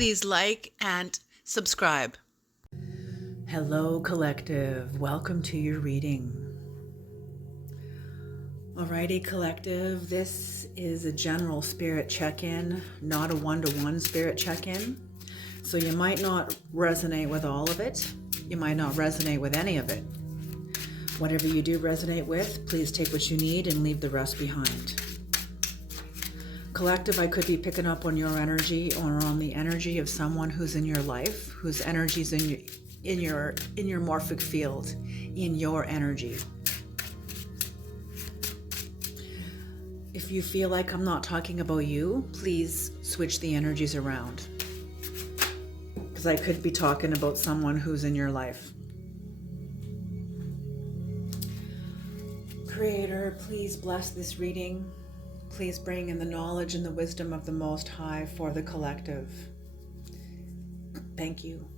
Please like and subscribe. Hello, collective. Welcome to your reading. Alrighty, collective. This is a general spirit check-in, not a one-to-one spirit check-in. So you might not resonate with all of it. You might not resonate with any of it. Whatever you do resonate with, please take what you need and leave the rest behind. Collective, I could be picking up on your energy or on the energy of someone who's in your life, whose energy's in your morphic field, in your energy. If you feel like I'm not talking about you, please switch the energies around, because I could be talking about someone who's in your life. Creator, please bless this reading. Please bring in the knowledge and the wisdom of the Most High for the collective. Thank you.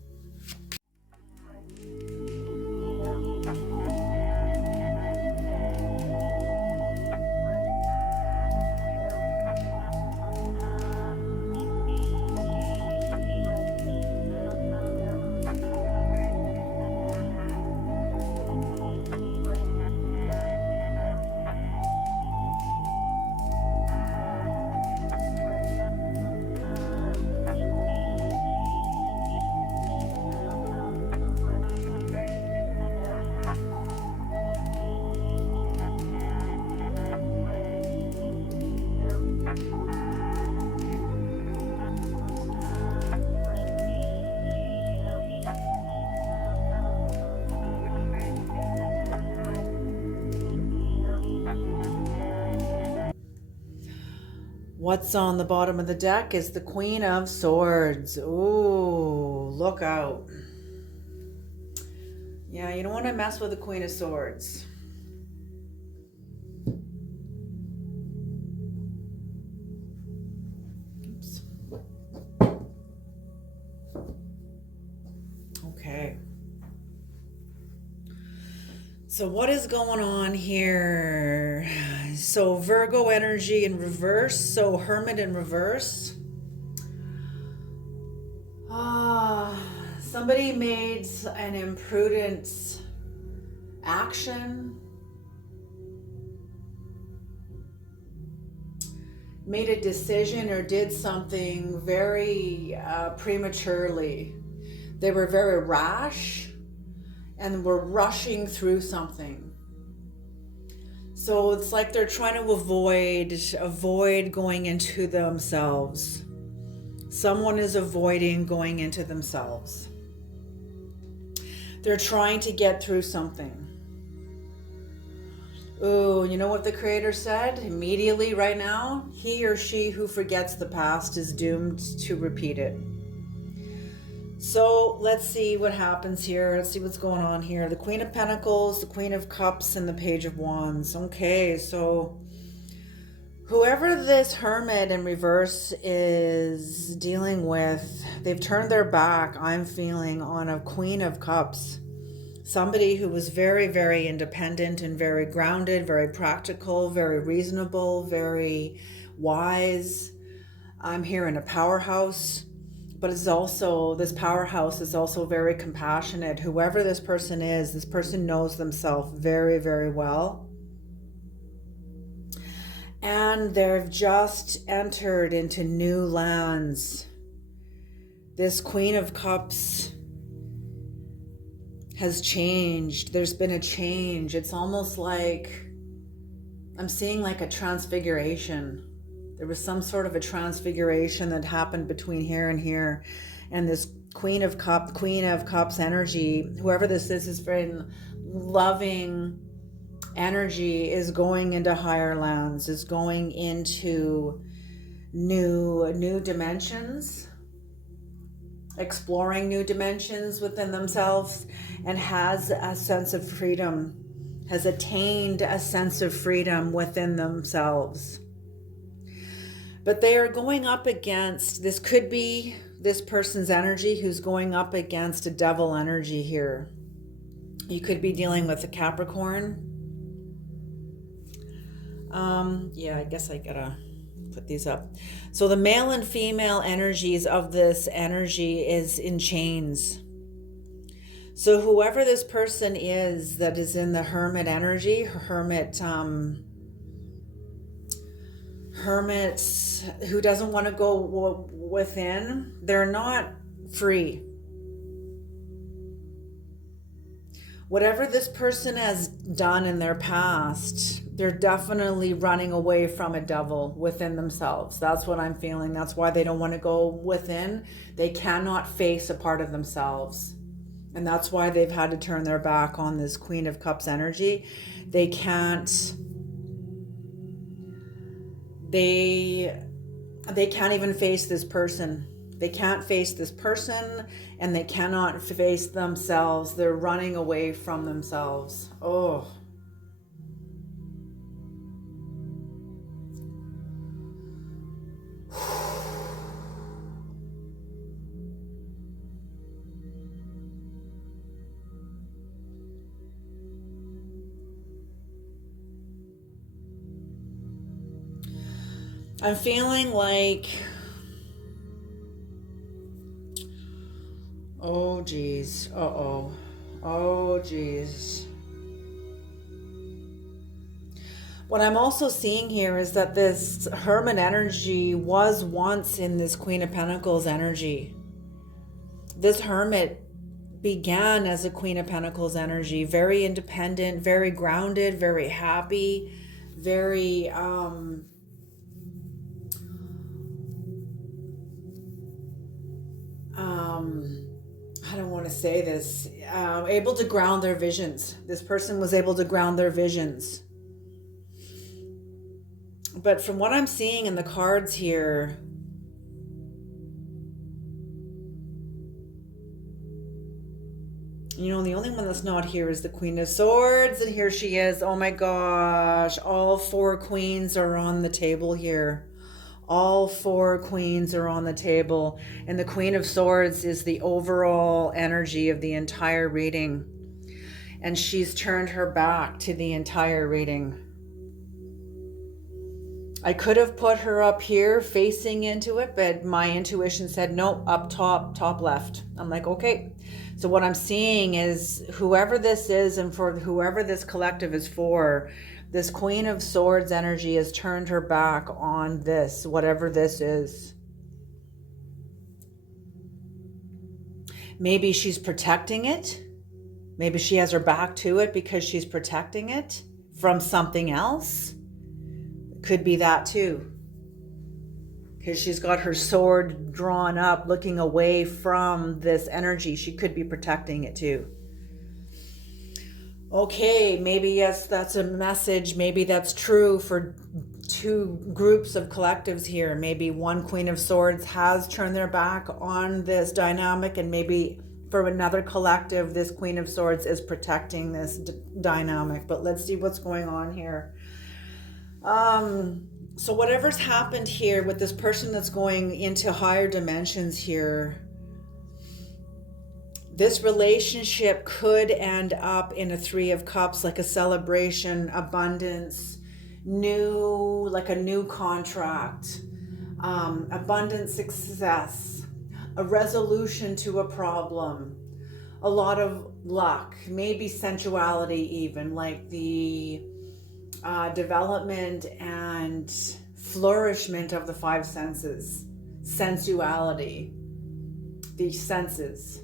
What's on the bottom of the deck is the Queen of Swords. Ooh, look out. Yeah, you don't want to mess with the Queen of Swords. Oops. Okay. So what is going on here? So Virgo energy in reverse. So Hermit in reverse. Somebody made an imprudent action. Made a decision or did something very prematurely. They were very rash and were rushing through something. So it's like they're trying to avoid going into themselves. Someone is avoiding going into themselves. They're trying to get through something. Ooh, you know what the Creator said? Immediately right now, he or she who forgets the past is doomed to repeat it. So let's see what happens here. Let's see what's going on here. The Queen of Pentacles, the Queen of Cups, and the Page of Wands. Okay, so whoever this Hermit in reverse is dealing with, they've turned their back, I'm feeling, on a Queen of Cups. Somebody who was very, very independent and very grounded, very practical, very reasonable, very wise. I'm hearing a powerhouse. But it's also, this powerhouse is also very compassionate. Whoever this person is, this person knows themselves very, very well. And they've just entered into new lands. This Queen of Cups has changed. There's been a change. It's almost like, I'm seeing like a transfiguration. There was some sort of a transfiguration that happened between here and here. And this Queen of Cups energy, whoever this is very loving energy, is going into higher lands, is going into new dimensions, exploring new dimensions within themselves, and has a sense of freedom, has attained a sense of freedom within themselves. But they are going up against, this could be this person's energy who's going up against a devil energy here. You could be dealing with a Capricorn. Yeah, I guess I gotta put these up. So the male and female energies of this energy is in chains. So whoever this person is that is in the hermit energy, hermits who doesn't want to go within, they're not free. Whatever this person has done in their past, they're definitely running away from a devil within themselves. That's what I'm feeling. That's why they don't want to go within. They cannot face a part of themselves. And that's why they've had to turn their back on this Queen of Cups energy. They can't even face this person. They can't face this person, and they cannot face themselves. They're running away from themselves. Oh. I'm feeling like, oh geez, oh geez. What I'm also seeing here is that this hermit energy was once in this Queen of Pentacles energy. This hermit began as a Queen of Pentacles energy, very independent, very grounded, very happy, very I don't want to say this, able to ground their visions. This person was able to ground their visions. But from what I'm seeing in the cards here, you know, the only one that's not here is the Queen of Swords, and here she is. Oh my gosh, all four queens are on the table here. All four queens are on the table, and the Queen of Swords is the overall energy of the entire reading, and she's turned her back to the entire reading. I could have put her up here facing into it, but my intuition said no, up top left. I'm like, okay. So what I'm seeing is whoever this is, and for whoever this collective is for, this Queen of Swords energy has turned her back on this, whatever this is. Maybe she's protecting it. Maybe she has her back to it because she's protecting it from something else. Could be that too. Because she's got her sword drawn up, looking away from this energy. She could be protecting it too. Okay, maybe yes, that's a message. Maybe that's true for two groups of collectives here. Maybe one Queen of Swords has turned their back on this dynamic, and maybe for another collective, this Queen of Swords is protecting this dynamic. But let's see what's going on here. So whatever's happened here with this person that's going into higher dimensions here, this relationship could end up in a Three of Cups, like a celebration, abundance, new, like a new contract, abundant success, a resolution to a problem, a lot of luck, maybe sensuality even, like the development and flourishment of the five senses, sensuality, the senses.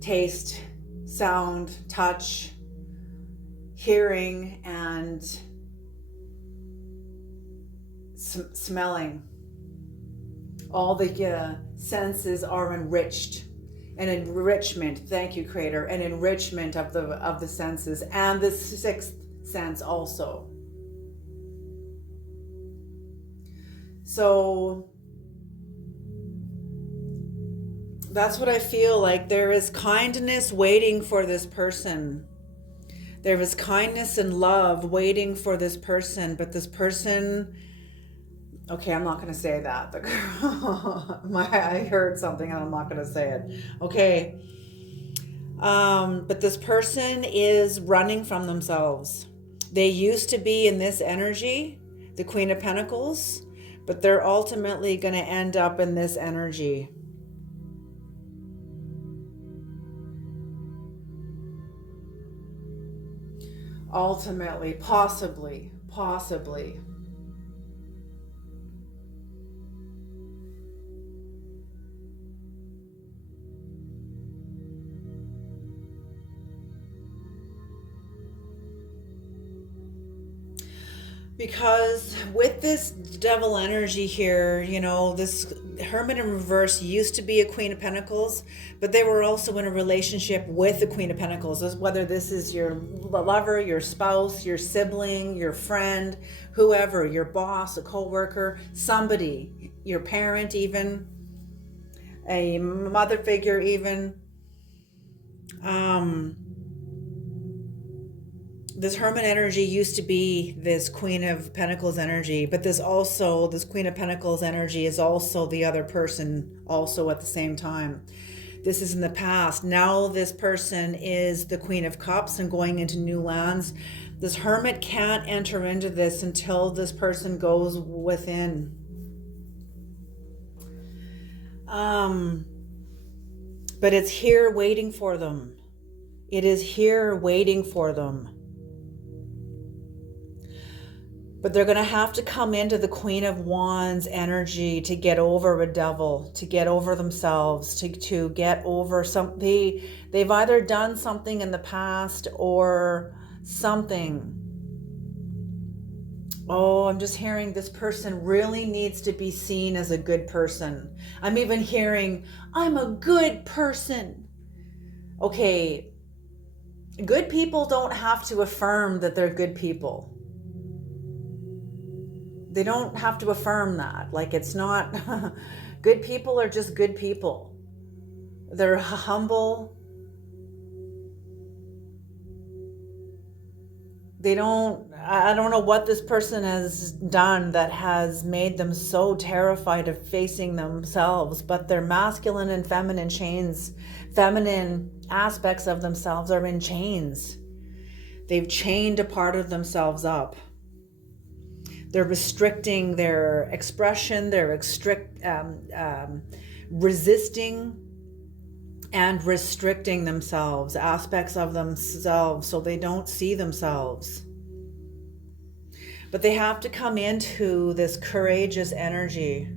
Taste, sound, touch, hearing, and smelling. All the senses are enriched. An enrichment, thank you, Creator, an enrichment of the senses, and the sixth sense also. So that's what I feel like. There is kindness waiting for this person. There is kindness and love waiting for this person, but this person, okay, I'm not going to say that. I heard something and I'm not going to say it. Okay. But this person is running from themselves. They used to be in this energy. the Queen of Pentacles, but they're ultimately going to end up in this energy. Ultimately, possibly. Because with this devil energy here, this Hermit in reverse used to be a Queen of Pentacles, but they were also in a relationship with the Queen of Pentacles. Whether this is your lover, your spouse, your sibling, your friend, whoever, your boss, a co-worker, somebody, your parent even, a mother figure even. This Hermit energy used to be this Queen of Pentacles energy, but this Queen of Pentacles energy is also the other person also at the same time. This is in the past. Now this person is the Queen of Cups and going into new lands. This Hermit can't enter into this until this person goes within. But it's here waiting for them. It is here waiting for them. But they're going to have to come into the Queen of Wands energy to get over a devil, to get over themselves, to get over something. They've either done something in the past or something. Oh, I'm just hearing this person really needs to be seen as a good person. I'm even hearing, I'm a good person. Okay, good people don't have to affirm that they're good people. They don't have to affirm that. Like, it's not, good people are just good people. They're humble. I don't know what this person has done that has made them so terrified of facing themselves, but their masculine and feminine aspects of themselves are in chains. They've chained a part of themselves up. They're restricting their expression, they're resisting and restricting themselves, aspects of themselves, so they don't see themselves. But they have to come into this courageous energy.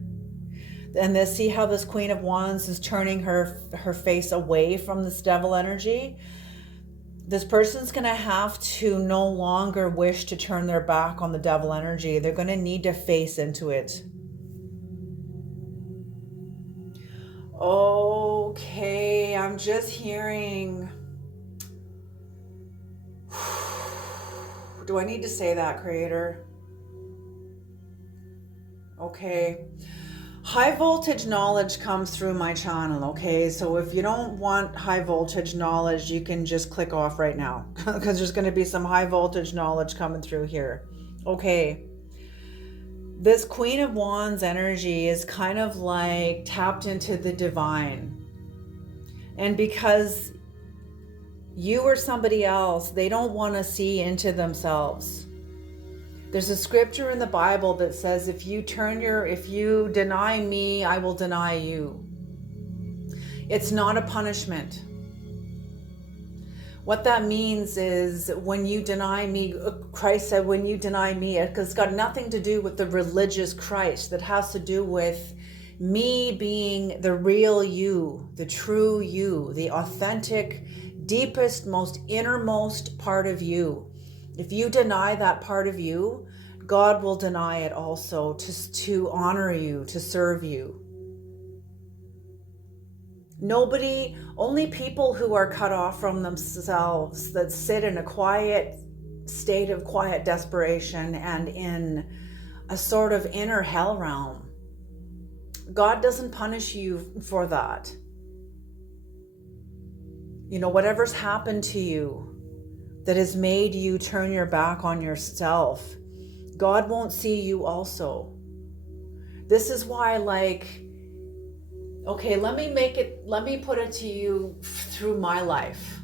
And they see how this Queen of Wands is turning her face away from this devil energy. This person's going to have to no longer wish to turn their back on the devil energy. They're going to need to face into it. Okay, I'm just hearing... Do I need to say that, Creator? Okay. High voltage knowledge comes through my channel, okay? So if you don't want high voltage knowledge, you can just click off right now because there's going to be some high voltage knowledge coming through here. Okay. This Queen of Wands energy is kind of like tapped into the divine. And because you or somebody else, they don't want to see into themselves. There's a scripture in the Bible that says, if you deny me, I will deny you. It's not a punishment. What that means is when you deny me, Christ said, when you deny me, it's got nothing to do with the religious Christ. That has to do with me being the real you, the true you, the authentic, deepest, most innermost part of you. If you deny that part of you, God will deny it also to honor you, to serve you. Only people who are cut off from themselves, that sit in a quiet state of quiet desperation and in a sort of inner hell realm. God doesn't punish you for that. Whatever's happened to you that has made you turn your back on yourself, God won't see you also. This is why, okay, let me put it to you through my life.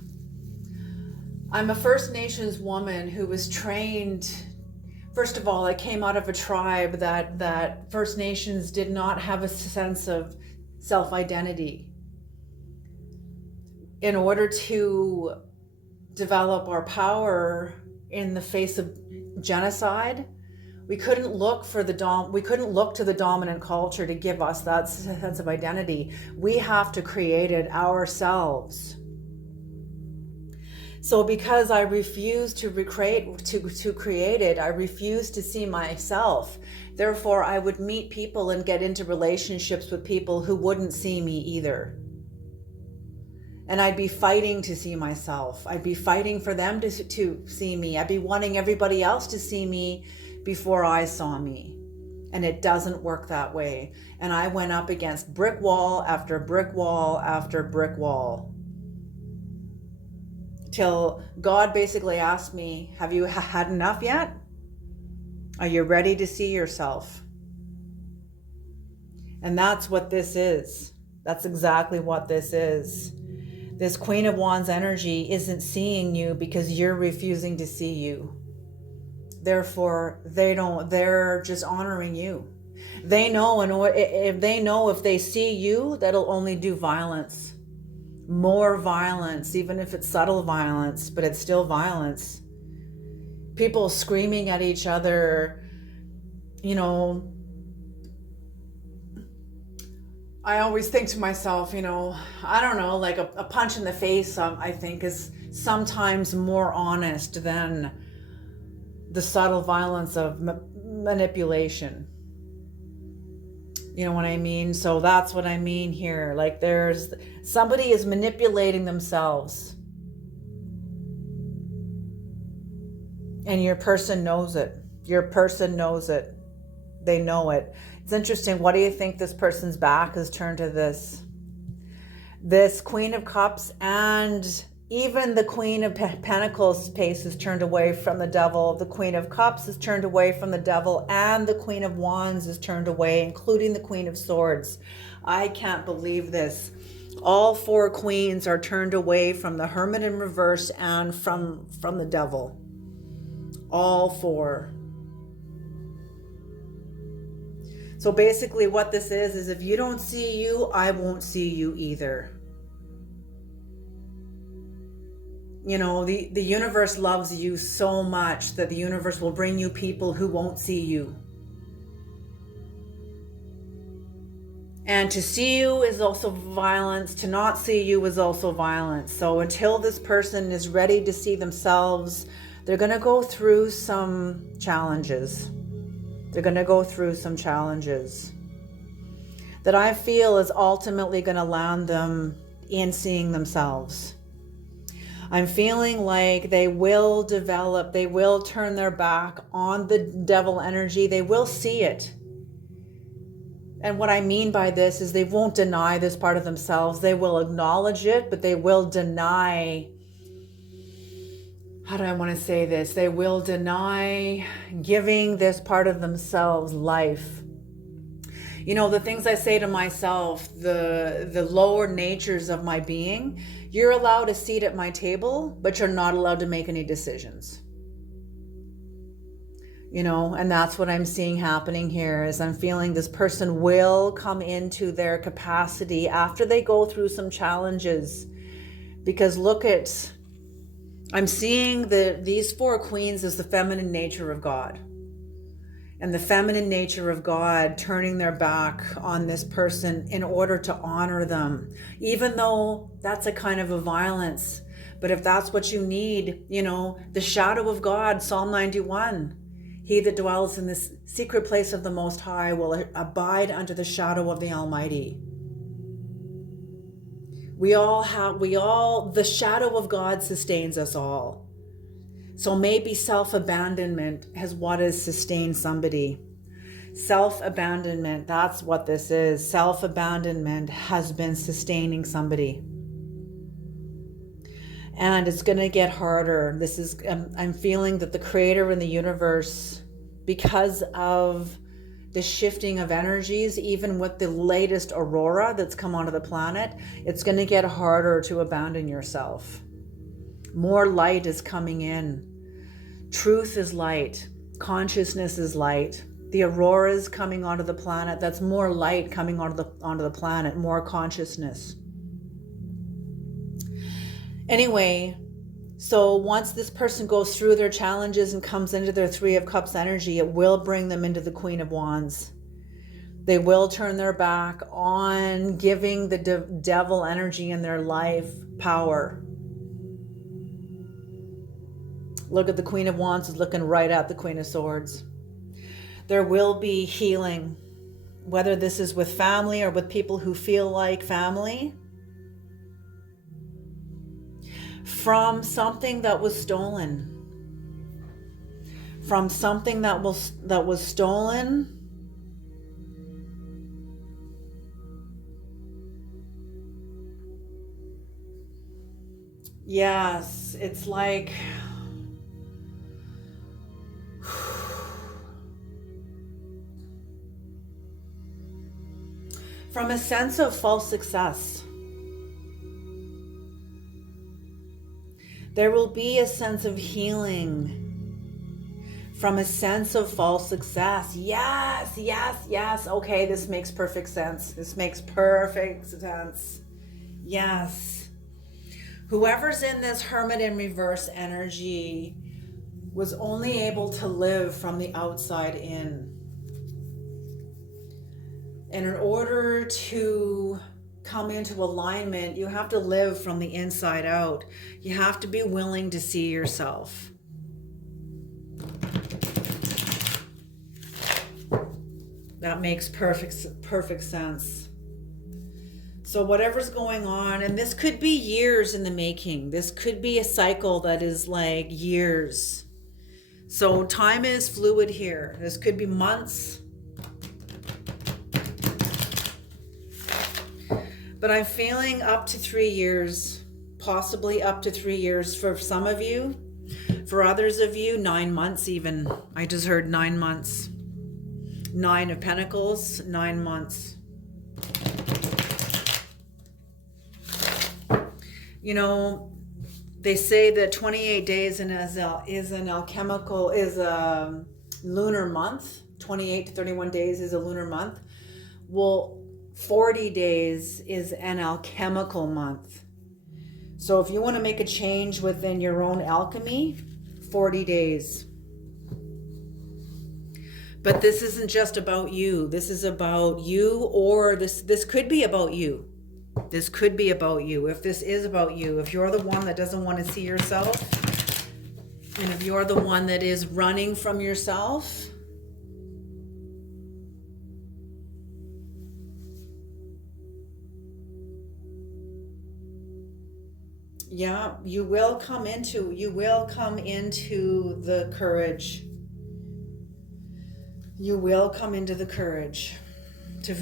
I'm a First Nations woman who was trained First of all, I came out of a tribe that First Nations did not have a sense of self-identity. In order to develop our power in the face of genocide, we couldn't look to the dominant culture to give us that sense of identity. We have to create it ourselves. So because I refuse to create it, I refuse to see myself. Therefore, I would meet people and get into relationships with people who wouldn't see me either. And I'd be fighting to see myself. I'd be fighting for them to see me. I'd be wanting everybody else to see me before I saw me. And it doesn't work that way. And I went up against brick wall after brick wall after brick wall, till God basically asked me, have you had enough yet? Are you ready to see yourself? And that's what this is. That's exactly what this is. This Queen of Wands energy isn't seeing you because you're refusing to see you. Therefore, they're just honoring you. They know, and if they see you, that'll only do violence. More violence, even if it's subtle violence, but it's still violence. People screaming at each other, I always think to myself, I don't know, like a punch in the face, I think is sometimes more honest than the subtle violence of manipulation. You know what I mean? So that's what I mean here. Like somebody is manipulating themselves. And your person knows it. Your person knows it. They know it. It's interesting. What do you think this person's back is turned to this? This Queen of Cups, and even the Queen of Pentacles face is turned away from the devil. The Queen of Cups is turned away from the devil, and the Queen of Wands is turned away, including the Queen of Swords. I can't believe this. All four queens are turned away from the Hermit in reverse and from the devil. All four. So basically what this is if you don't see you, I won't see you either. The universe loves you so much that the universe will bring you people who won't see you. And to see you is also violence. To not see you is also violence. So until this person is ready to see themselves, they're going to go through some challenges. They're going to go through some challenges that I feel is ultimately going to land them in seeing themselves. I'm feeling like they will turn their back on the devil energy. They will see it. And what I mean by this is they won't deny this part of themselves. They will acknowledge it, but they will deny, how do I want to say this? They will deny giving this part of themselves life. The things I say to myself, the lower natures of my being, you're allowed a seat at my table, but you're not allowed to make any decisions. And that's what I'm seeing happening here is I'm feeling this person will come into their capacity after they go through some challenges. Because I'm seeing these four queens as the feminine nature of God. And the feminine nature of God turning their back on this person in order to honor them, even though that's a kind of a violence. But if that's what you need, the shadow of God, Psalm 91, he that dwells in the secret place of the Most High will abide under the shadow of the Almighty. The shadow of God sustains us all. So maybe self-abandonment is what has sustained somebody. Self-abandonment, that's what this is. Self-abandonment has been sustaining somebody. And it's going to get harder. I'm feeling that the creator in the universe, because of the shifting of energies, even with the latest aurora that's come onto the planet, it's going to get harder to abandon yourself. More light is coming in. Truth is light. consciousness is light. The auroras coming onto the planet, that's more light coming onto the planet, more consciousness. Anyway, so once this person goes through their challenges and comes into their Three of Cups energy, it will bring them into the Queen of Wands. They will turn their back on giving the devil energy in their life power. Look at the Queen of Wands is looking right at the Queen of Swords. There will be healing, whether this is with family or with people who feel like family, from something that was stolen. From something that was stolen. Yes, it's like from a sense of false success. There will be a sense of healing from a sense of false success. Yes, yes, yes. Okay, this makes perfect sense. This makes perfect sense. Yes. Whoever's in this Hermit in reverse energy was only able to live from the outside in. And in order to come into alignment, you have to live from the inside out. You have to be willing to see yourself. That makes perfect sense. So whatever's going on, and this could be years in the making. This could be a cycle that is like years. So time is fluid here. This could be months. But I'm feeling up to 3 years, possibly up to 3 years for some of you. For others of you, 9 months even. I just heard 9 months. 9 of Pentacles, 9 months. You know, they say that 28 days is a lunar month. 28 to 31 days is a lunar month. Well, 40 days is an alchemical month. So if you want to make a change within your own alchemy, 40 days. But this isn't just about you. This is about you, or this could be about you. This could be about you. If this is about you, if you're the one that doesn't want to see yourself, and if you're the one that is running from yourself, yeah, you will come into the courage. You will come into the courage to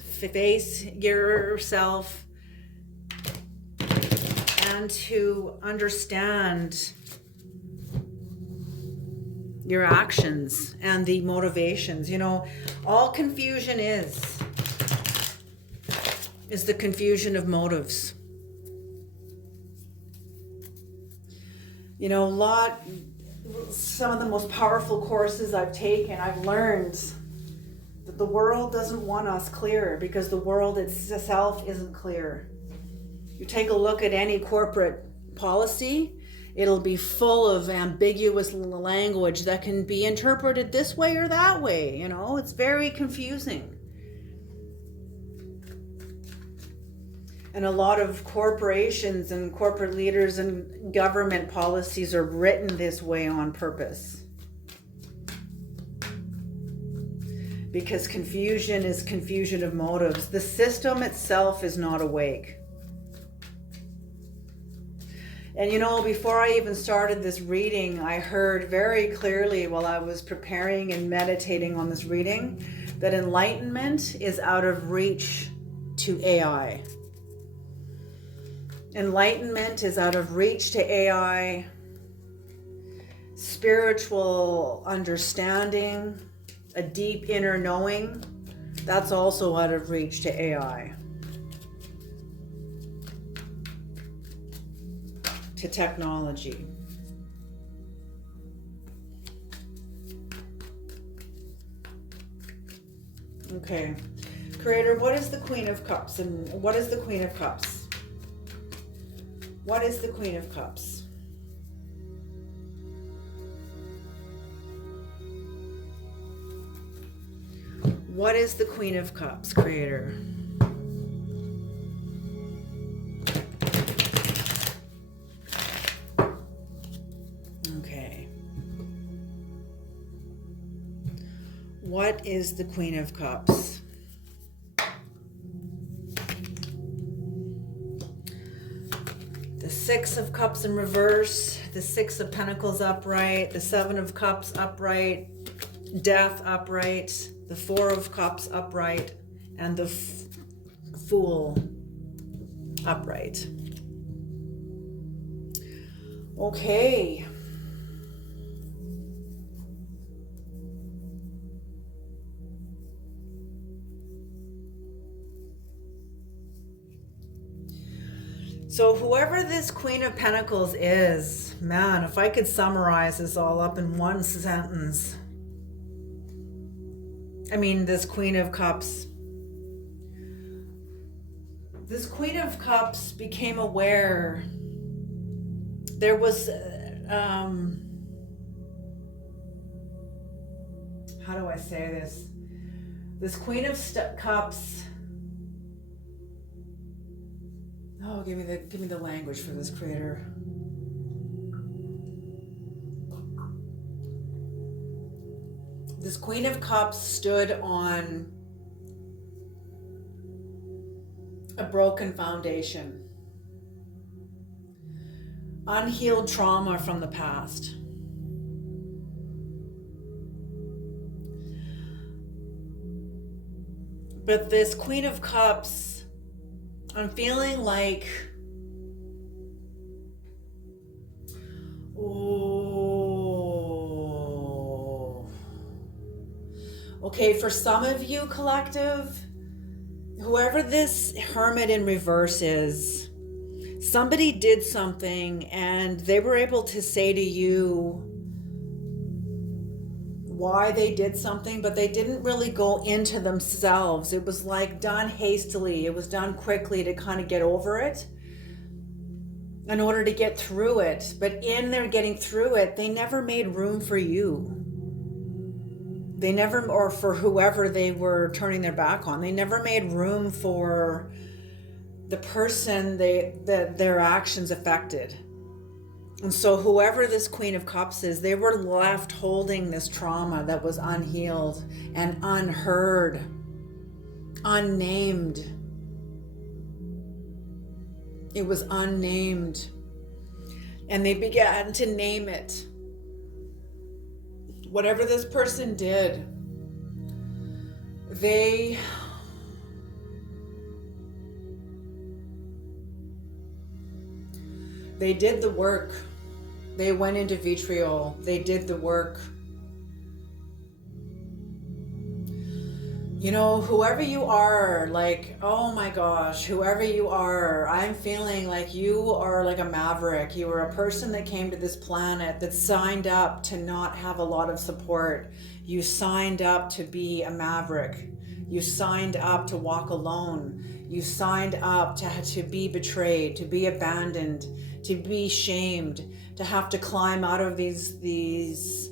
face yourself and to understand your actions and the motivations. You know, all confusion is the confusion of motives. You know, some of the most powerful courses I've taken, I've learned that the world doesn't want us clear because the world itself isn't clear. You take a look at any corporate policy, it'll be full of ambiguous language that can be interpreted this way or that way. You know, it's very confusing. And a lot of corporations and corporate leaders and government policies are written this way on purpose. Because confusion is confusion of motives. The system itself is not awake. And you know, before I even started this reading, I heard very clearly while I was preparing and meditating on this reading that enlightenment is out of reach to AI. Enlightenment is out of reach to AI. Spiritual understanding, a deep inner knowing, that's also out of reach to AI. To technology. Okay. Creator, what is the Queen of Cups? And what is the Queen of Cups? What is the Queen of Cups? What is the Queen of Cups, Creator? Okay. What is the Queen of Cups? The Six of Cups in reverse, the Six of Pentacles upright, the Seven of Cups upright, Death upright, the Four of Cups upright, and the Fool upright. Okay. So whoever this Queen of Pentacles is, man, if I could summarize this all up in one sentence. I mean, this Queen of Cups. This Queen of Cups became aware there was, how do I say this? This Queen of Cups. Oh, give me the language for this, Creator. This Queen of Cups stood on a broken foundation. Unhealed trauma from the past. But this Queen of Cups, I'm feeling like, oh, okay, for some of you, collective, whoever this Hermit in reverse is, somebody did something and they were able to say to you why they did something, but they didn't really go into themselves. It was like done hastily. It was done quickly to kind of get over it in order to get through it. But in their getting through it, they never made room for you. They never, or for whoever they were turning their back on, they never made room for the person that their actions affected. And so whoever this Queen of Cups is, they were left holding this trauma that was unhealed and unheard, unnamed. It was unnamed. And they began to name it. Whatever this person did, they did the work. They went into vitriol. They did the work. You know, whoever you are, like, oh my gosh, whoever you are, I'm feeling like you are like a maverick. You are a person that came to this planet that signed up to not have a lot of support. You signed up to be a maverick. You signed up to walk alone. You signed up to be betrayed, to be abandoned, to be shamed, to have to climb out of these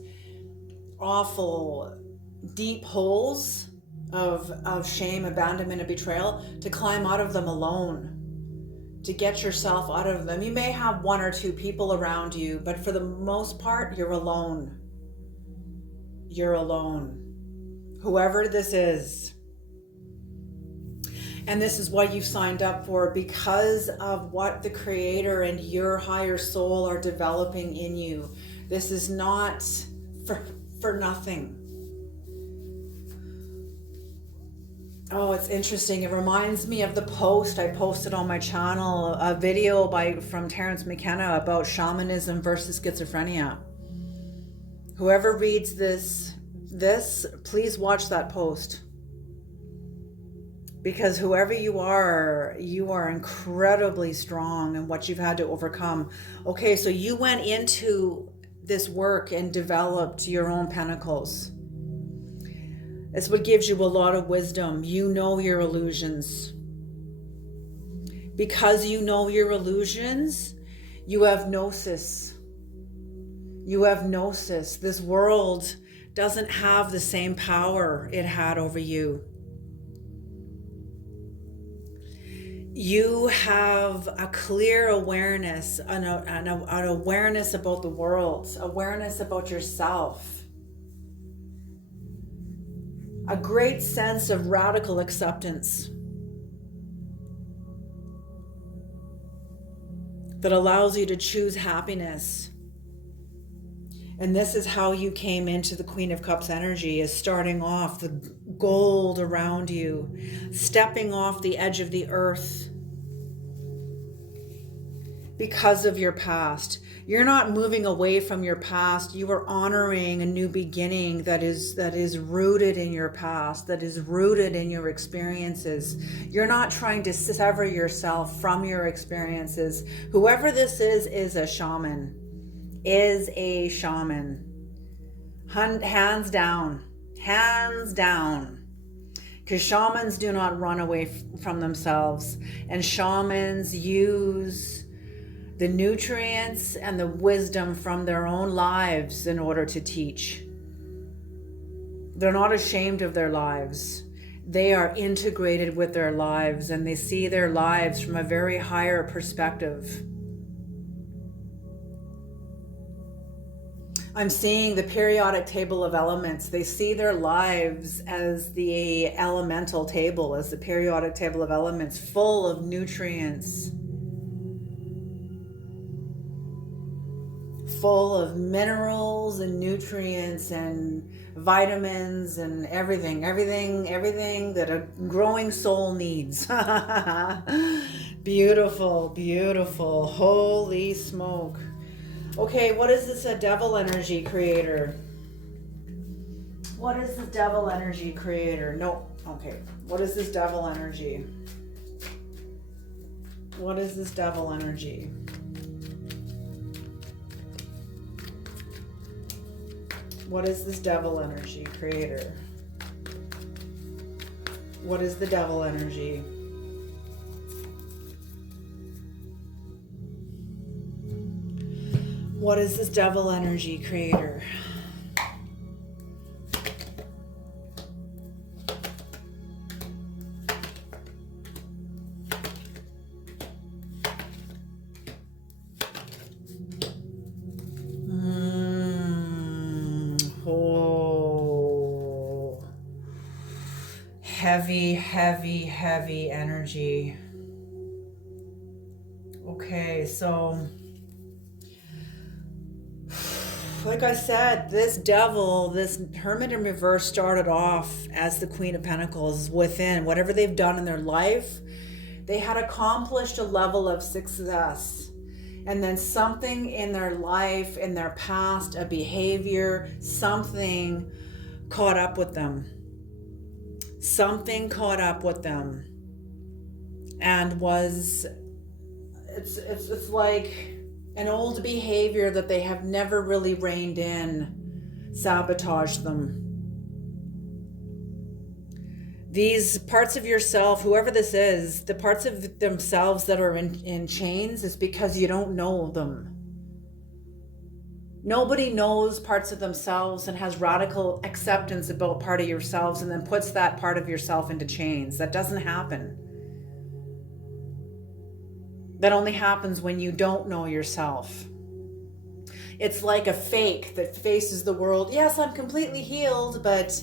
awful deep holes of shame, abandonment, and betrayal, to climb out of them alone, to get yourself out of them. You may have one or two people around you, but for the most part, you're alone. You're alone. Whoever this is. And this is what you've signed up for because of what the Creator and your higher soul are developing in you. This is not for nothing. Oh, it's interesting. It reminds me of the post I posted on my channel, a video from Terrence McKenna about shamanism versus schizophrenia. Whoever reads this, please watch that post. Because whoever you are incredibly strong in what you've had to overcome. Okay, so you went into this work and developed your own pentacles. It's what gives you a lot of wisdom. You know your illusions. Because you know your illusions, you have gnosis. You have gnosis. This world doesn't have the same power it had over you. You have a clear awareness, an awareness about the world, awareness about yourself, a great sense of radical acceptance that allows you to choose happiness. And this is how you came into the Queen of Cups energy, is starting off the gold around you, stepping off the edge of the earth because of your past. You're not moving away from your past. You are honoring a new beginning that is rooted in your past, that is rooted in your experiences. You're not trying to sever yourself from your experiences. Whoever this is a shaman. Is a shaman. Hands down. Hands down. Because shamans do not run away from themselves. And shamans use the nutrients and the wisdom from their own lives in order to teach. They're not ashamed of their lives. They are integrated with their lives, and they see their lives from a very higher perspective. I'm seeing the periodic table of elements. They see their lives as the elemental table, as the periodic table of elements, full of nutrients, full of minerals and nutrients and vitamins and everything that a growing soul needs. Beautiful, beautiful. Holy smoke. Okay, what is this devil energy creator? What is the devil energy creator? No, okay. What is this devil energy? What is this devil energy? What is this devil energy creator? What is the devil energy? What is this devil energy creator? Oh. Heavy, heavy, heavy energy. Okay, so like I said, this devil, this hermit in reverse started off as the Queen of Pentacles within. Whatever they've done in their life, they had accomplished a level of success. And then something in their life, in their past, a behavior, something caught up with them. Something caught up with them. And it's like an old behavior that they have never really reined in, sabotaged them. These parts of yourself, whoever this is, the parts of themselves that are in chains, is because you don't know them. Nobody knows parts of themselves and has radical acceptance about part of yourselves and then puts that part of yourself into chains. That doesn't happen. That only happens when you don't know yourself. It's like a fake that faces the world. Yes, I'm completely healed, but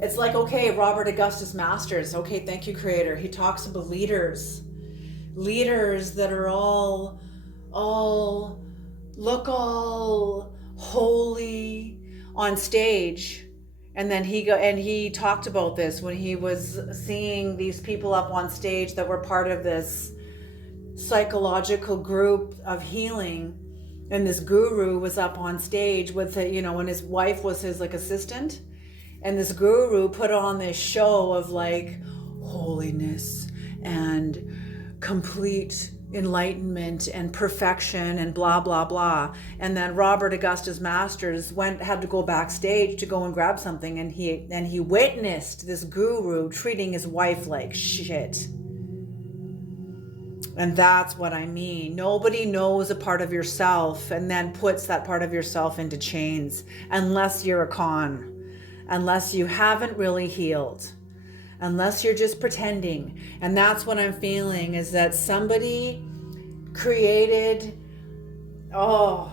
it's like, okay, Robert Augustus Masters. Okay, thank you, Creator. He talks about leaders that are all holy on stage. And then he talked about this when he was seeing these people up on stage that were part of this psychological group of healing, and this guru was up on stage with and his wife was his assistant, and this guru put on this show of holiness and complete enlightenment and perfection and blah blah blah. And then Robert Augustus Masters had to go backstage to go and grab something, and he witnessed this guru treating his wife like shit. And that's what I mean. Nobody knows a part of yourself and then puts that part of yourself into chains, unless you're a con, unless you haven't really healed, unless you're just pretending. And that's what I'm feeling, is that somebody created a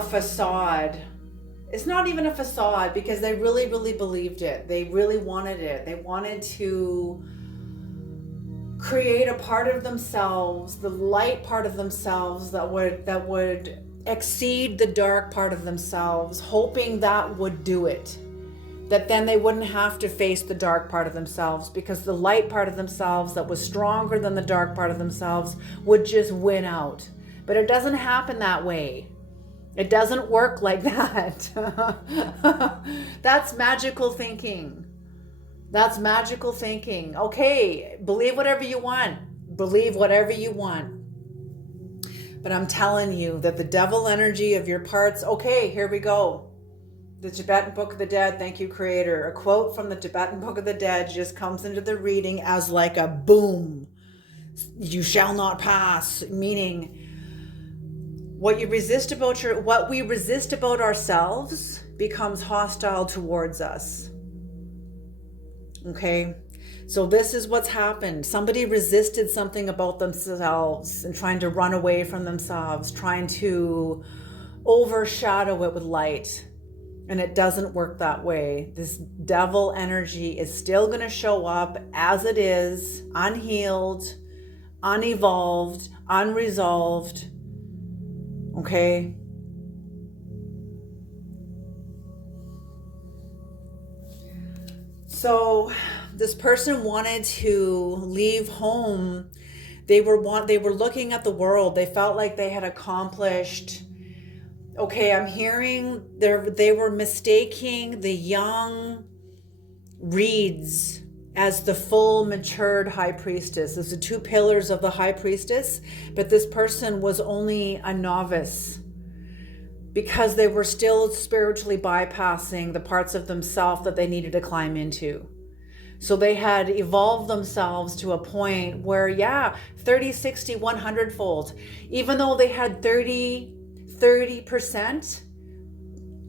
facade. It's not even a facade, because they really, really believed it. They really wanted it. They wanted to create a part of themselves, the light part of themselves, that would exceed the dark part of themselves, hoping that would do it. That then they wouldn't have to face the dark part of themselves, because the light part of themselves that was stronger than the dark part of themselves would just win out. But it doesn't happen that way. It doesn't work like that. That's magical thinking. That's magical thinking. Okay, believe whatever you want. Believe whatever you want. But I'm telling you that the devil energy of your parts, okay, here we go. The Tibetan Book of the Dead, thank you, Creator. A quote from the Tibetan Book of the Dead just comes into the reading as like a boom. You shall not pass, meaning what we resist about ourselves becomes hostile towards us. Okay, so this is what's happened. Somebody resisted something about themselves and trying to run away from themselves, trying to overshadow it with light. And it doesn't work that way. This devil energy is still going to show up as it is, unhealed, unevolved, unresolved. Okay? So this person wanted to leave home. They were looking at the world. They felt like they had accomplished. Okay, I'm hearing they were mistaking the young reeds as the full matured high priestess. There's the two pillars of the high priestess, but this person was only a novice, because they were still spiritually bypassing the parts of themselves that they needed to climb into. So they had evolved themselves to a point where, 30, 60, 100 fold, even though they had 30%,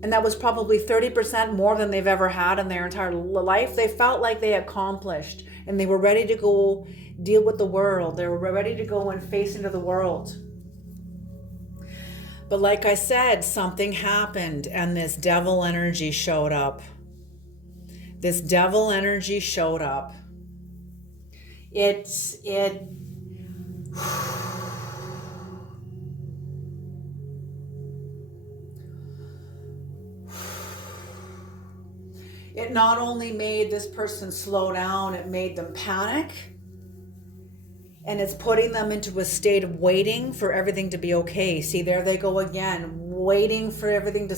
and that was probably 30% more than they've ever had in their entire life, they felt like they accomplished, and they were ready to go deal with the world. They were ready to go and face into the world. But like I said, something happened, and this devil energy showed up. This devil energy showed up. It not only made this person slow down, it made them panic. And it's putting them into a state of waiting for everything to be okay. See, there they go again, waiting for everything to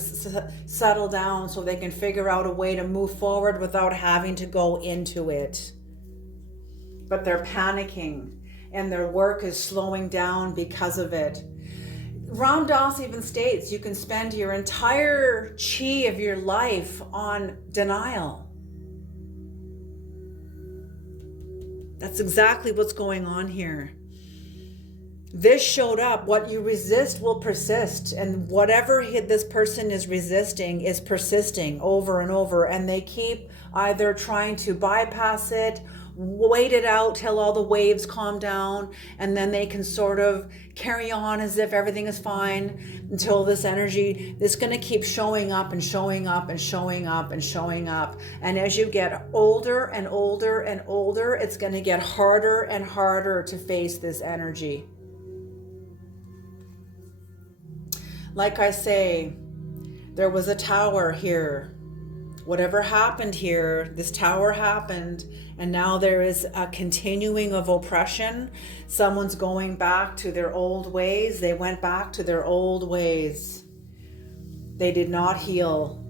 settle down so they can figure out a way to move forward without having to go into it. But they're panicking, and their work is slowing down because of it. Ram Dass even states you can spend your entire chi of your life on denial. That's exactly what's going on here. This showed up. What you resist will persist. And whatever this person is resisting is persisting over and over. And they keep either trying to bypass it, wait it out till all the waves calm down, and then they can sort of carry on as if everything is fine until this energy is going to keep showing up and showing up and showing up and showing up. And as you get older and older and older, it's going to get harder and harder to face this energy. Like I say, there was a tower here. Whatever happened here, this tower happened, and now there is a continuing of oppression. Someone's going back to their old ways. They went back to their old ways. They did not heal.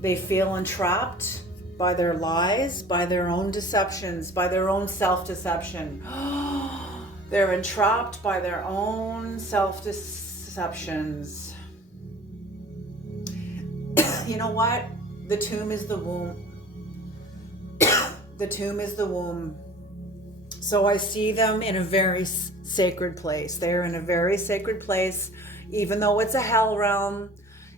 They feel entrapped. by their lies, by their own deceptions, by their own self-deception. They're entrapped by their own self-deceptions. You know what? The tomb is the womb. The tomb is the womb. So I see them in a very sacred place. They're in a very sacred place, even though it's a hell realm,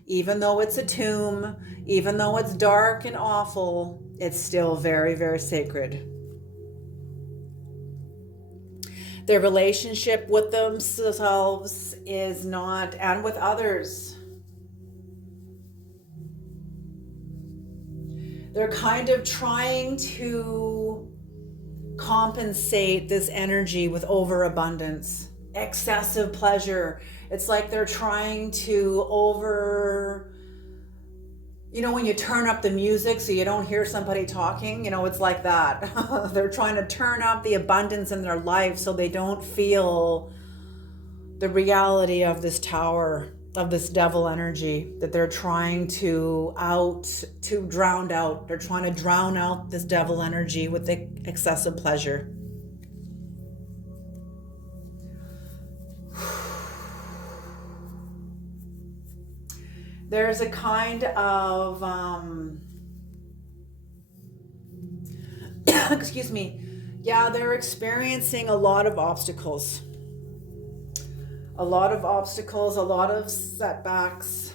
even though it's a tomb, even though it's dark and awful, it's still very, very sacred. Their relationship with themselves is not, and with others. They're kind of trying to compensate this energy with overabundance, excessive pleasure. It's like they're trying to when you turn up the music so you don't hear somebody talking, it's like that. They're trying to turn up the abundance in their life so they don't feel the reality of this tower, of this devil energy that they're trying to drown out. They're trying to drown out this devil energy with the excessive pleasure. There's a kind of, excuse me. Yeah, they're experiencing a lot of obstacles. A lot of setbacks,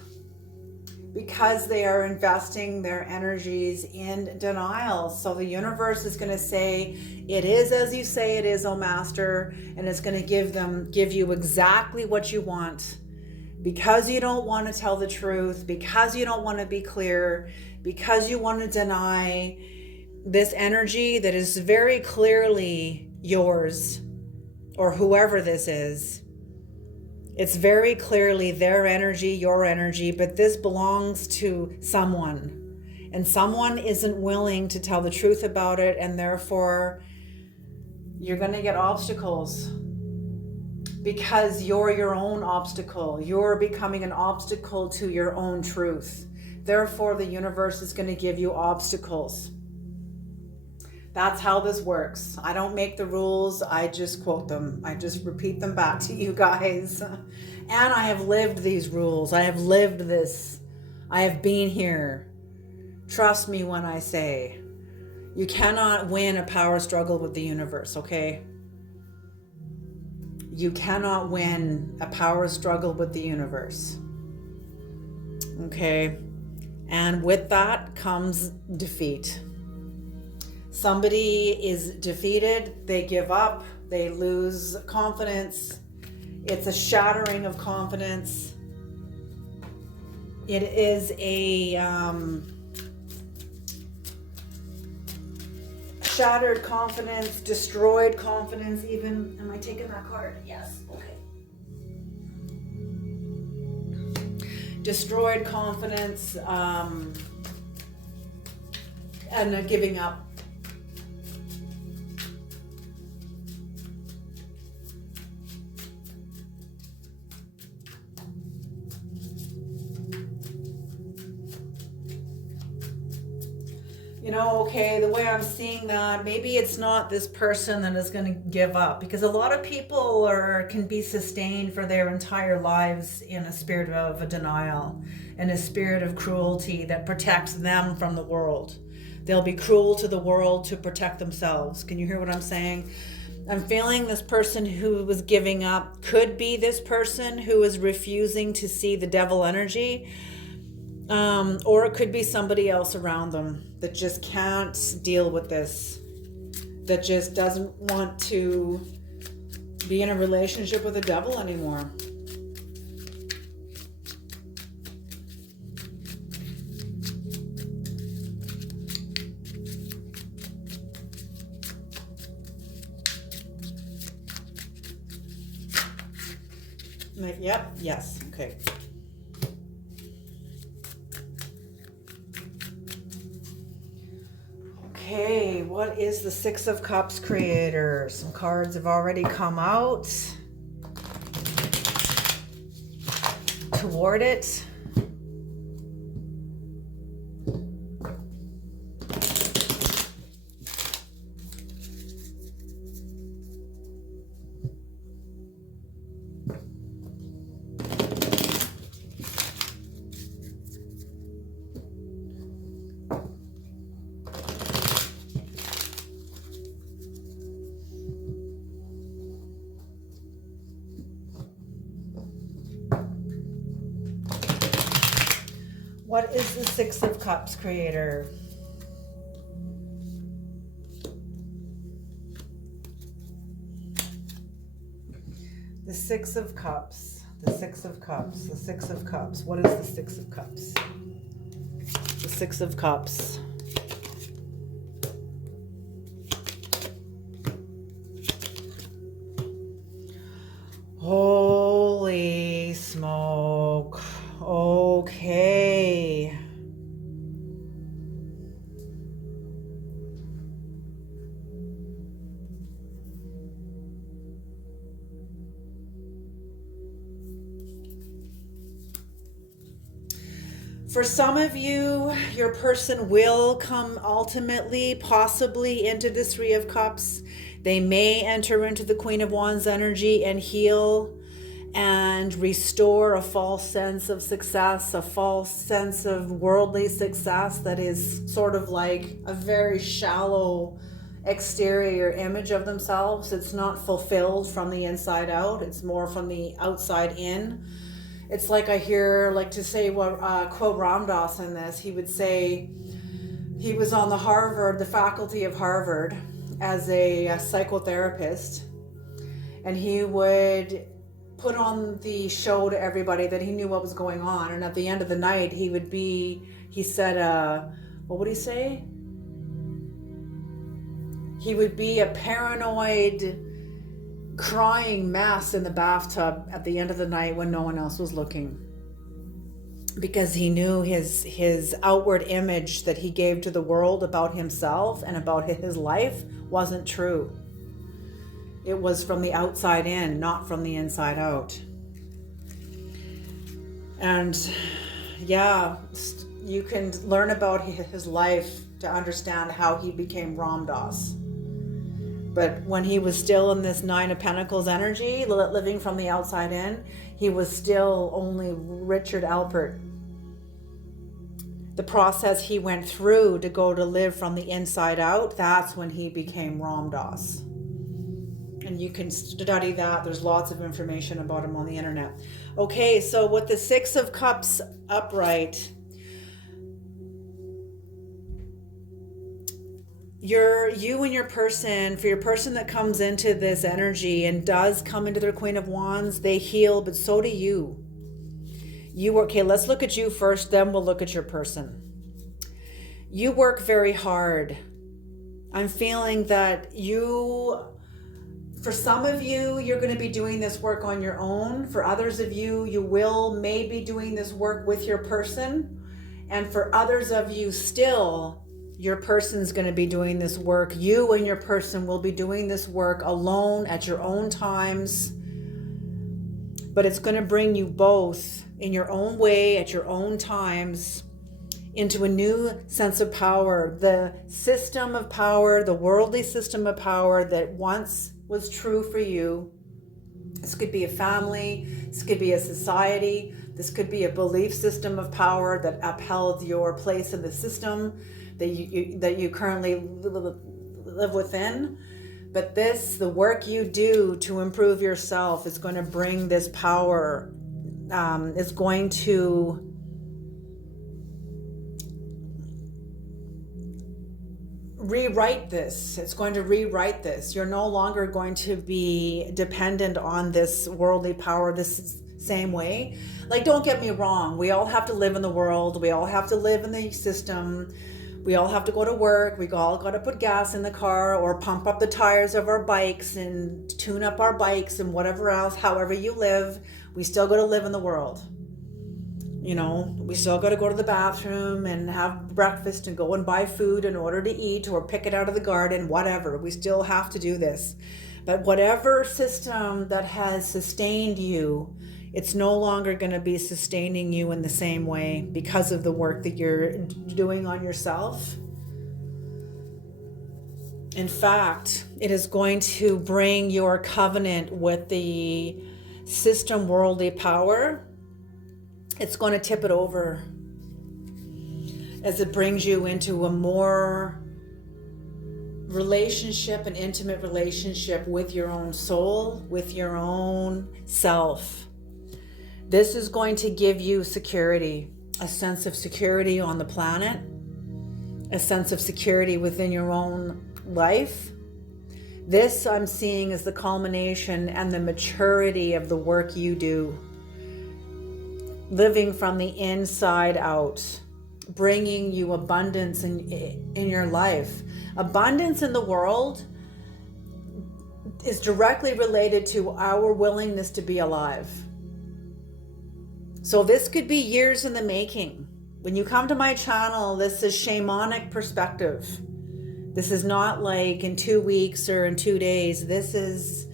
because they are investing their energies in denial. So the universe is going to say, it is as you say it is, O Master, and it's going to give you exactly what you want. Because you don't want to tell the truth, because you don't want to be clear, because you want to deny this energy that is very clearly yours, or whoever this is. It's very clearly their energy, your energy, but this belongs to someone. And someone isn't willing to tell the truth about it, and therefore you're going to get obstacles. Because you're your own obstacle. You're becoming an obstacle to your own truth. Therefore, the universe is going to give you obstacles. That's how this works. I don't make the rules. I just quote them. I just repeat them back to you guys. And I have lived these rules. I have lived this. I have been here. Trust me when I say, you cannot win a power struggle with the universe, okay? You cannot win a power struggle with the universe. Okay? And with that comes defeat. Somebody is defeated, they give up, they lose confidence. It's a shattering of confidence. It is a shattered confidence, destroyed confidence even. Am I taking that card? Yes. Okay. Destroyed confidence, and giving up. Okay, the way I'm seeing that, maybe it's not this person that is going to give up, because a lot of people can be sustained for their entire lives in a spirit of a denial, in a spirit of cruelty that protects them from the world. They'll be cruel to the world to protect themselves. Can you hear what I'm saying? I'm feeling this person who was giving up could be this person who is refusing to see the devil energy. Or it could be somebody else around them that just can't deal with this, that just doesn't want to be in a relationship with the devil anymore. Yep, yes, okay. Okay, what is the Six of Cups creator? Some cards have already come out toward it. What is the Six of Cups, creator? The Six of Cups. The Six of Cups. The Six of Cups. What is the Six of Cups? The Six of Cups. Holy smoke. Okay. For some of you, your person will come ultimately, possibly into this Three of Cups. They may enter into the Queen of Wands energy and heal and restore a false sense of success, a false sense of worldly success that is sort of like a very shallow exterior image of themselves. It's not fulfilled from the inside out. It's more from the outside in. It's like I hear, like to say what quote Ram Dass in this, he would say he was on the faculty of Harvard as a psychotherapist, and he would put on the show to everybody that he knew what was going on. And at the end of the night, he said, what would he say? He would be a paranoid crying mess in the bathtub at the end of the night when no one else was looking, because he knew his outward image that he gave to the world about himself and about his life wasn't true. It was from the outside in, not from the inside out. And yeah, you can learn about his life to understand how he became Ram Dass. But when he was still in this Nine of Pentacles energy, living from the outside in, he was still only Richard Alpert. The process he went through to go to live from the inside out, that's when he became Ram Dass. And you can study that. There's lots of information about him on the internet. Okay, so with the Six of Cups upright, you and your person, for your person that comes into this energy and does come into their Queen of Wands, they heal, but so do you. Okay, let's look at you first, then we'll look at your person. You work very hard. I'm feeling that for some of you, you're going to be doing this work on your own. For others of you, you will maybe doing this work with your person. And for others of you still, your person's going to be doing this work. You and your person will be doing this work alone at your own times. But it's going to bring you both in your own way, at your own times, into a new sense of power. The system of power, the worldly system of power that once was true for you. This could be a family. This could be a society. This could be a belief system of power that upheld your place in the system that you currently live within. But the work you do to improve yourself is going to bring this power, is going to rewrite this. It's going to rewrite this. You're no longer going to be dependent on this worldly power this same way. Like, don't get me wrong. We all have to live in the world. We all have to live in the system. We all have to go to work. We all got to put gas in the car or pump up the tires of our bikes and tune up our bikes and whatever else, however you live, we still got to live in the world. You know, we still got to go to the bathroom and have breakfast and go and buy food in order to eat or pick it out of the garden, whatever. We still have to do this. But whatever system that has sustained you, it's no longer going to be sustaining you in the same way because of the work that you're doing on yourself. In fact, it is going to bring your covenant with the system worldly power. It's going to tip it over as it brings you into a more relationship, an intimate relationship with your own soul, with your own self. This is going to give you security. a sense of security on the planet, a sense of security within your own life. This I'm seeing as the culmination and the maturity of the work you do. Living from the inside out, bringing you abundance in your life. Abundance in the world is directly related to our willingness to be alive. So this could be years in the making. When you come to my channel, this is shamanic perspective. This is not like in 2 weeks or in 2 days.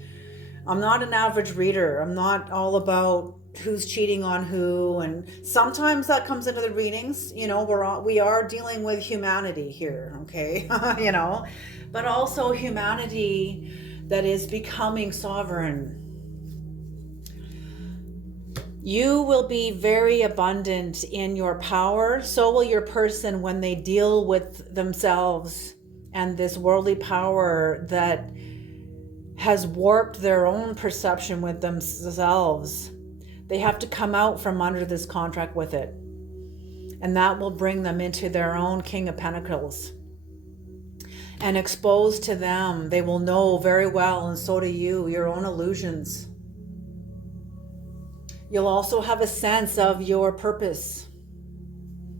I'm not an average reader. I'm not all about who's cheating on who. And sometimes that comes into the readings. You know, we are dealing with humanity here, okay? You know, but also humanity that is becoming sovereign. You will be very abundant in your power. So will your person when they deal with themselves and this worldly power that has warped their own perception with themselves. They have to come out from under this contract with it. And that will bring them into their own King of Pentacles. And exposed to them, they will know very well, and so do you, your own illusions. You'll also have a sense of your purpose.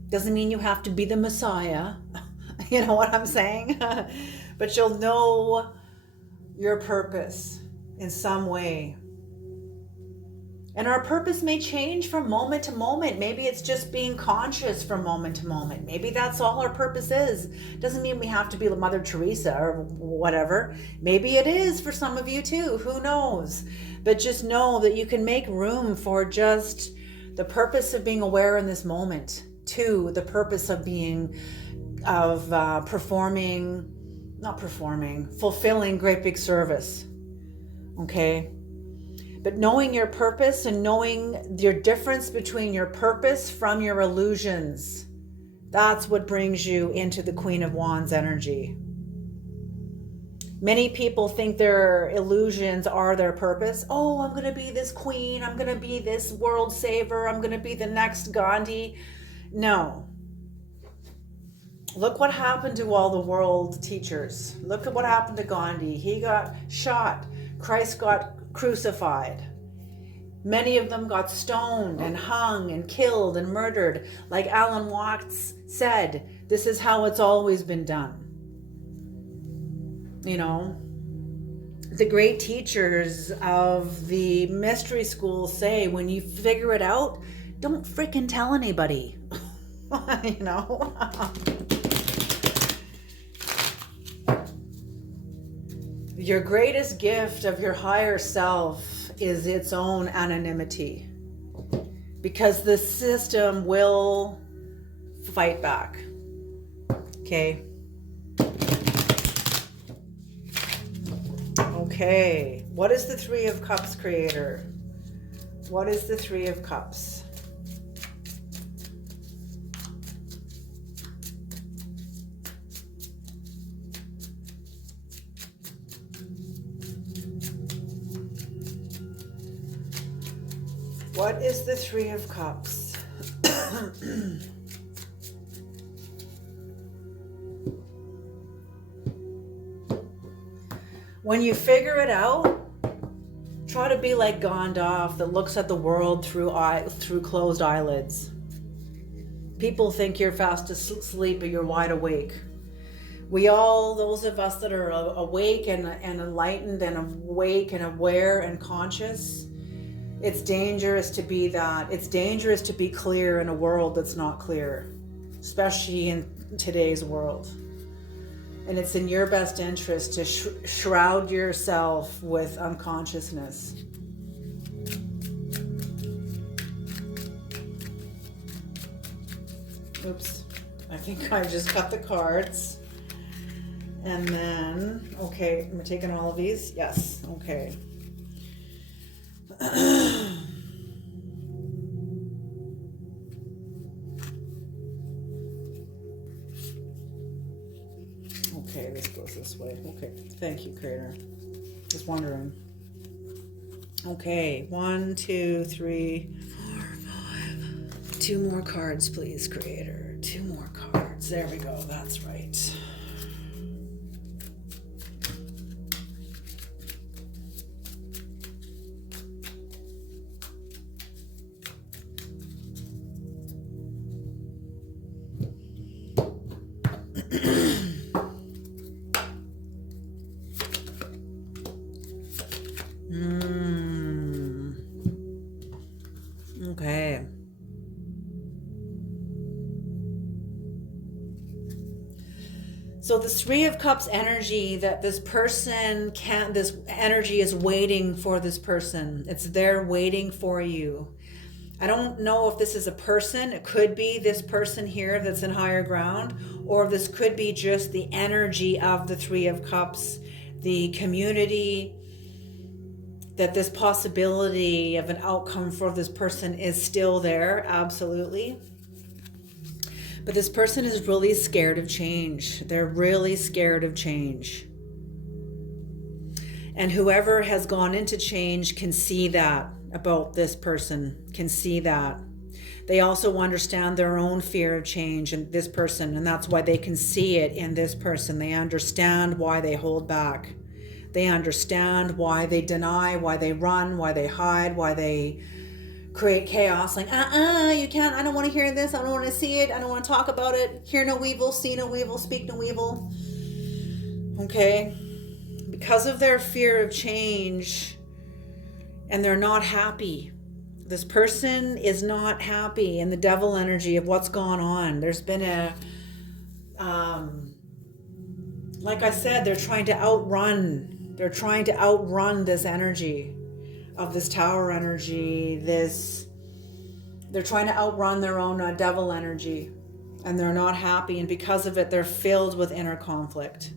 Doesn't mean you have to be the Messiah. You know what I'm saying? But you'll know your purpose in some way. And our purpose may change from moment to moment. Maybe it's just being conscious from moment to moment. Maybe that's all our purpose is. Doesn't mean we have to be Mother Teresa or whatever. Maybe it is for some of you too. Who knows? But just know that you can make room for just the purpose of being aware in this moment. To the purpose of fulfilling great big service. Okay? But knowing your purpose and knowing your difference between your purpose from your illusions, that's what brings you into the Queen of Wands energy. Many people think their illusions are their purpose. Oh, I'm going to be this queen. I'm going to be this world saver. I'm going to be the next Gandhi. No. Look what happened to all the world teachers. Look at what happened to Gandhi. He got shot. Christ got crucified. Many of them got stoned and hung and killed and murdered. Like Alan Watts said, this is how it's always been done. You know, the great teachers of the mystery school say, when you figure it out, don't freaking tell anybody. You know? Your greatest gift of your higher self is its own anonymity, because the system will fight back. Okay? Okay. What is the Three of Cups, Creator? What is the Three of Cups? What is the Three of Cups? When you figure it out, try to be like Gandalf that looks at the world through closed eyelids. People think you're fast asleep, but you're wide awake. We all, those of us that are awake and enlightened and awake and aware and conscious, it's dangerous to be that. It's dangerous to be clear in a world that's not clear, especially in today's world. And it's in your best interest to shroud yourself with unconsciousness. Oops, I think I just cut the cards. And then, okay, am I taking all of these? Yes, okay. Okay, this goes this way. Okay, thank you, Creator. Just wondering. Okay, 1, 2, 3, 4, 5. 2 more cards, please, Creator. 2 more cards. There we go. That's right. Okay. So the 3 of Cups energy that this person this energy is waiting for this person. It's there waiting for you. I don't know if this is a person. It could be this person here that's in higher ground, or this could be just the energy of the 3 of Cups, the community, that this possibility of an outcome for this person is still there, absolutely. But this person is really scared of change. They're really scared of change. And whoever has gone into change can see that about this person, can see that. They also understand their own fear of change in this person, and that's why they can see it in this person. They understand why they hold back. They understand why they deny, why they run, why they hide, why they create chaos. Like, you can't, I don't want to hear this. I don't want to see it. I don't want to talk about it. Hear no evil, see no evil, speak no evil. Okay? Because of their fear of change, and they're not happy. This person is not happy in the devil energy of what's gone on. There's been a, like I said, they're trying to outrun this energy of this tower energy. They're trying to outrun their own devil energy, and they're not happy. And because of it, they're filled with inner conflict.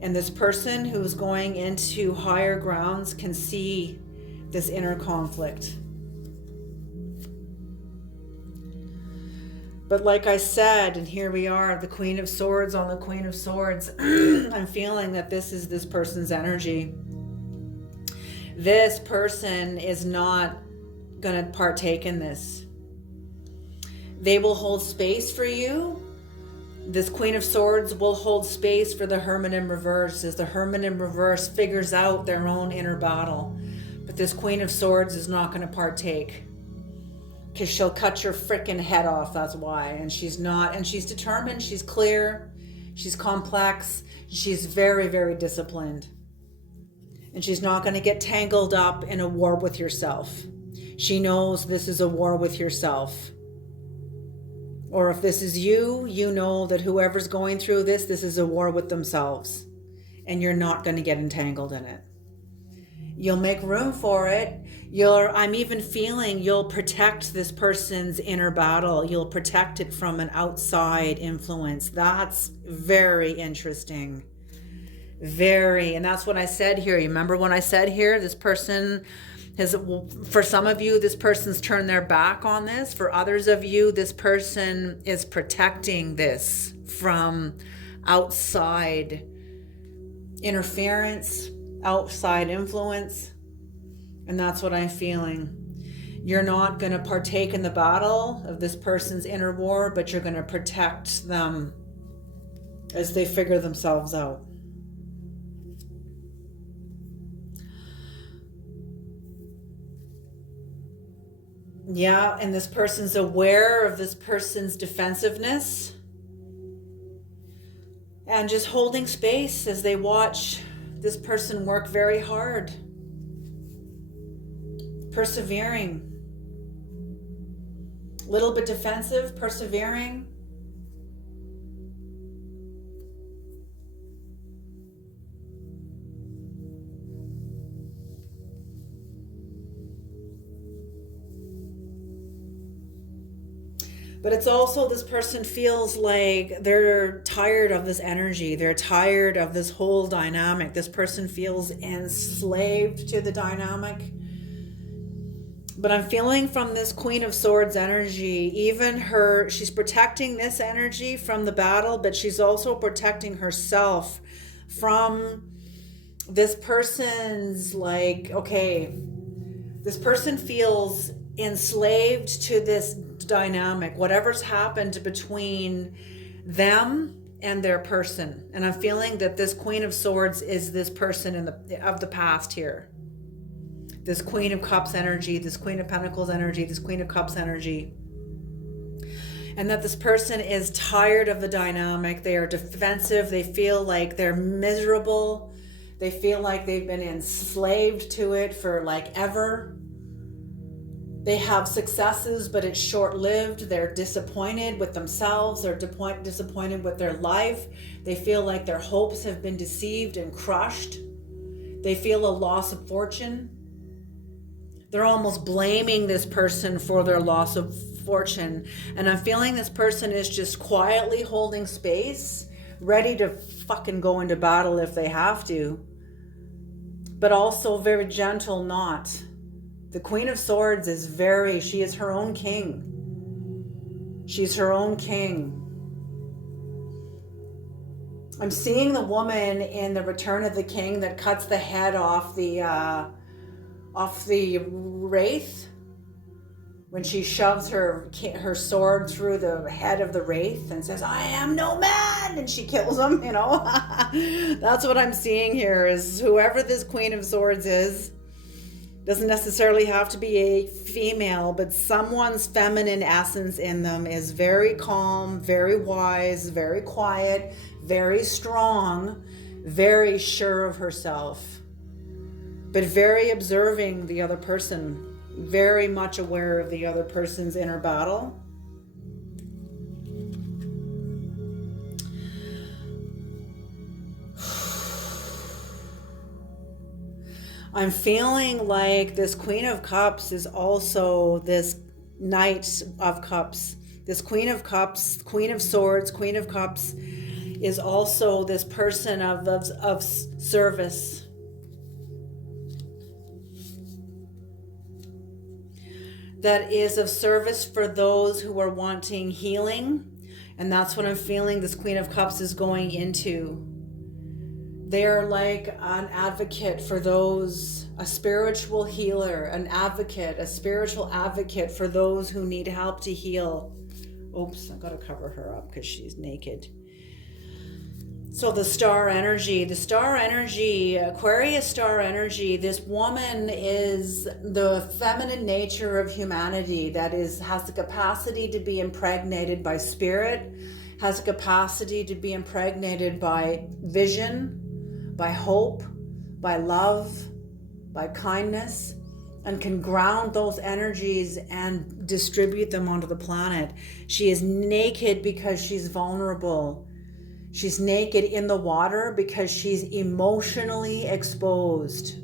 And this person who's going into higher grounds can see this inner conflict. But like I said, and here we are, the Queen of Swords on the Queen of Swords, I'm feeling that this is this person's energy. This person is not going to partake in this. They will hold space for you. This Queen of Swords will hold space for the Hermit in reverse, as the Hermit in reverse figures out their own inner battle. But this Queen of Swords is not going to partake, because she'll cut your freaking head off. That's why. And she's not, and she's determined, she's clear, she's complex, she's very, very disciplined. And she's not going to get tangled up in a war with yourself. She knows this is a war with yourself. Or if this is you, you know that whoever's going through this is a war with themselves. And you're not going to get entangled in it. You'll make room for it. I'm even feeling you'll protect this person's inner battle. You'll protect it from an outside influence. That's very interesting. Very. And that's what I said here. You remember when I said here, this person has, for some of you, this person's turned their back on this. For others of you, this person is protecting this from outside interference, outside influence. And that's what I'm feeling. You're not going to partake in the battle of this person's inner war, but you're going to protect them as they figure themselves out. Yeah, and this person's aware of this person's defensiveness and just holding space as they watch this person work very hard, persevering, a little bit defensive, persevering. But it's also, this person feels like they're tired of this energy. They're tired of this whole dynamic. This person feels enslaved to the dynamic. But I'm feeling from this Queen of Swords energy, even she's protecting this energy from the battle, but she's also protecting herself from this person's this person feels enslaved to this dynamic, whatever's happened between them and their person. And I'm feeling that this Queen of Swords is this person of the past here. This Queen of Cups energy, this Queen of Pentacles energy, this Queen of Cups energy. And that this person is tired of the dynamic. They are defensive. They feel like they're miserable. They feel like they've been enslaved to it for like ever. They have successes, but it's short-lived. They're disappointed with themselves. They're disappointed with their life. They feel like their hopes have been deceived and crushed. They feel a loss of fortune. They're almost blaming this person for their loss of fortune. And I'm feeling this person is just quietly holding space, ready to fucking go into battle if they have to, but also very gentle not. The Queen of Swords is she is her own king. She's her own king. I'm seeing the woman in the Return of the King that cuts the head off the wraith, when she shoves her sword through the head of the wraith and says, "I am no man," and she kills him, you know. That's what I'm seeing here, is whoever this Queen of Swords is, doesn't necessarily have to be a female, but someone's feminine essence in them is very calm, very wise, very quiet, very strong, very sure of herself, but very observing the other person, very much aware of the other person's inner battle. I'm feeling like this Queen of Cups is also this Knight of Cups. This Queen of Cups, Queen of Swords, Queen of Cups is also this person of service. That is of service for those who are wanting healing. And that's what I'm feeling this Queen of Cups is going into. They're like an advocate for those, a spiritual healer, an advocate, a spiritual advocate for those who need help to heal. Oops, I've got to cover her up because she's naked. So the star energy, Aquarius star energy, this woman is the feminine nature of humanity that has the capacity to be impregnated by spirit, has a capacity to be impregnated by vision, by hope, by love, by kindness, and can ground those energies and distribute them onto the planet. She is naked because she's vulnerable. She's naked in the water because she's emotionally exposed.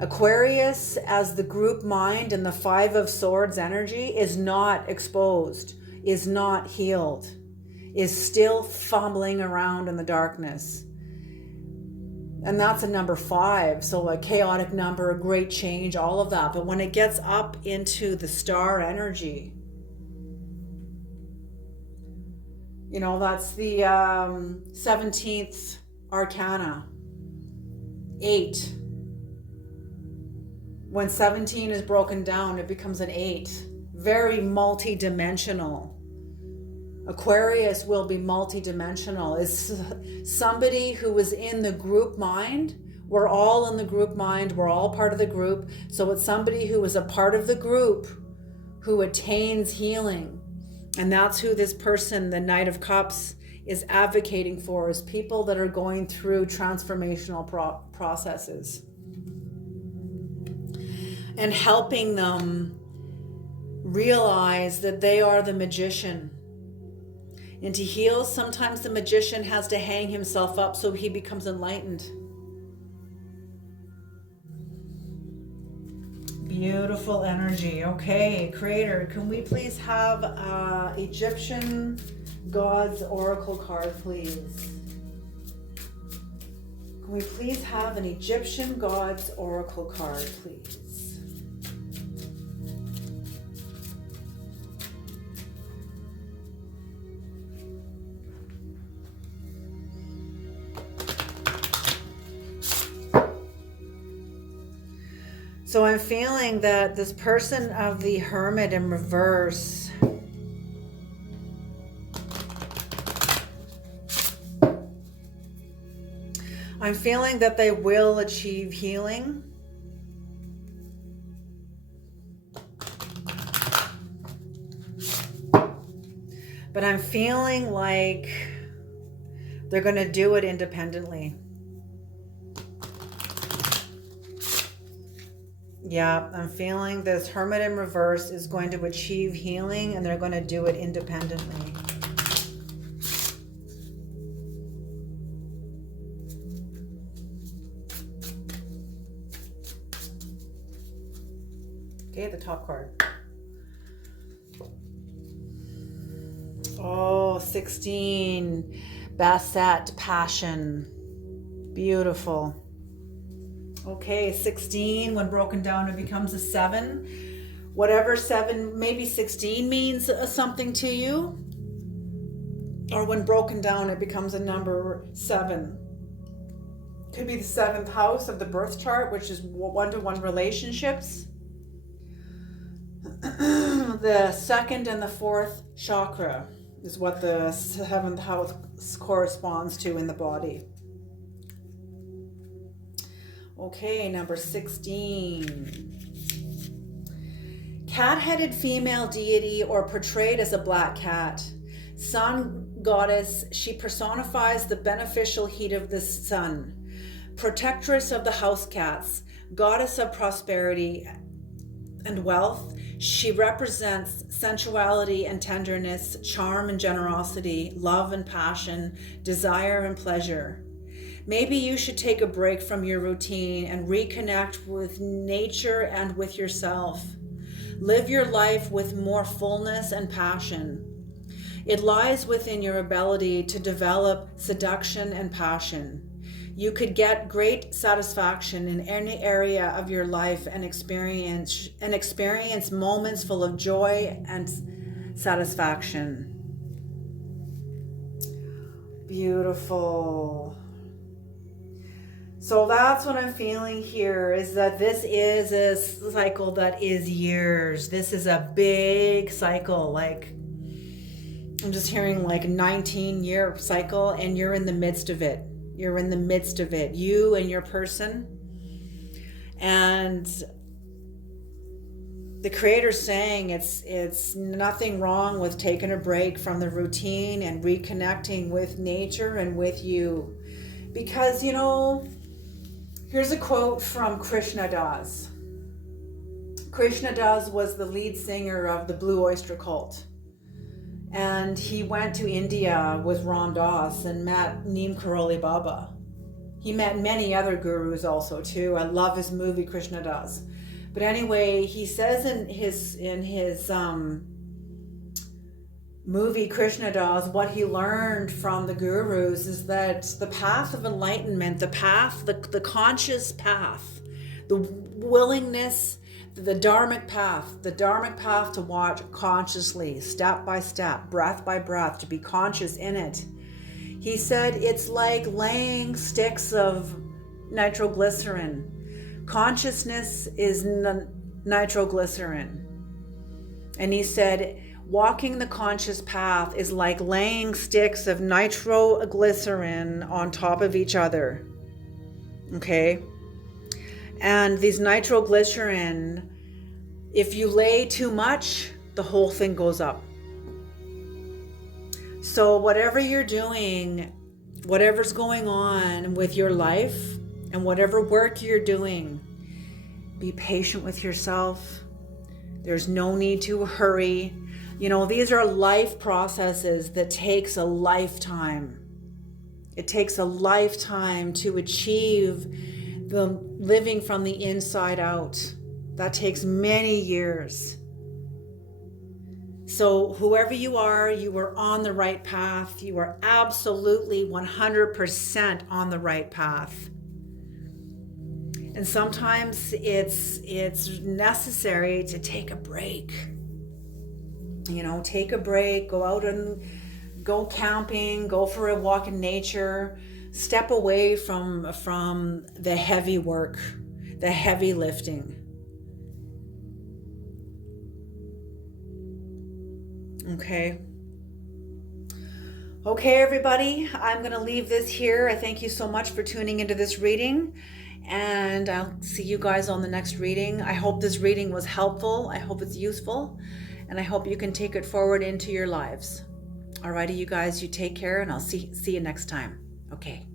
Aquarius, as the group mind and the Five of Swords energy, is not exposed, is not healed, is still fumbling around in the darkness. And that's a number 5, so a chaotic number, a great change, all of that. But when it gets up into the star energy, you know, that's the 17th arcana, 8. When 17 is broken down, it becomes an 8. Very multi-dimensional. Aquarius will be multi-dimensional. It's somebody who is in the group mind. We're all in the group mind. We're all part of the group. So it's somebody who is a part of the group who attains healing. And that's who this person, the Knight of Cups, is advocating for, is people that are going through transformational processes. And helping them realize that they are the magician. And to heal, sometimes the magician has to hang himself up so he becomes enlightened. Beautiful energy. Okay, Creator, can we please have Egyptian Gods Oracle card, please? Can we please have an Egyptian Gods Oracle card, please? So I'm feeling that this person of the Hermit in reverse, I'm feeling that they will achieve healing. But I'm feeling like they're going to do it independently. Yeah, I'm feeling this Hermit in reverse is going to achieve healing, and they're going to do it independently. Okay, the top card. Oh, 16. Basset, passion. Beautiful. Okay, 16, when broken down, it becomes a 7. Whatever 7, maybe 16 means something to you. Or when broken down, it becomes a number 7. Could be the 7th house of the birth chart, which is one-to-one relationships. The 2nd and the 4th chakra is what the 7th house corresponds to in the body. Okay, number 16. Cat-headed female deity or portrayed as a black cat. Sun goddess, she personifies the beneficial heat of the sun. Protectress of the house cats, goddess of prosperity and wealth, she represents sensuality and tenderness, charm and generosity, love and passion, desire and pleasure. Maybe you should take a break from your routine and reconnect with nature and with yourself. Live your life with more fullness and passion. It lies within your ability to develop seduction and passion. You could get great satisfaction in any area of your life and experience moments full of joy and satisfaction. Beautiful. So that's what I'm feeling here, is that this is a cycle that is years. This is a big cycle. Like, I'm just hearing like a 19-year cycle, and you're in the midst of it. You're in the midst of it, you and your person. And the Creator's saying it's nothing wrong with taking a break from the routine and reconnecting with nature and with you. Because, you know, here's a quote from Krishna Das. Krishna Das was the lead singer of the Blue Oyster Cult. And he went to India with Ram Dass and met Neem Karoli Baba. He met many other gurus also too. I love his movie Krishna Das. But anyway, he says in his movie Krishna Das, what he learned from the gurus is that the path of enlightenment, the conscious path, the willingness, the dharmic path to watch consciously, step by step, breath by breath, to be conscious in it. He said it's like laying sticks of nitroglycerin. Consciousness is nitroglycerin. And he said walking the conscious path is like laying sticks of nitroglycerin on top of each other. Okay? And these nitroglycerin, if you lay too much, the whole thing goes up. So whatever you're doing, whatever's going on with your life and whatever work you're doing, be patient with yourself. There's no need to hurry. You know, these are life processes that takes a lifetime. It takes a lifetime to achieve the living from the inside out. That takes many years. So whoever you are on the right path. You are absolutely 100% on the right path. And sometimes it's necessary to take a break. You know, take a break, go out and go camping, go for a walk in nature, step away from the heavy work, the heavy lifting. Okay. Okay, everybody, I'm going to leave this here. I thank you so much for tuning into this reading, and I'll see you guys on the next reading. I hope this reading was helpful. I hope it's useful, and I hope you can take it forward into your lives. Alrighty, you guys, you take care, and I'll see you next time. Okay.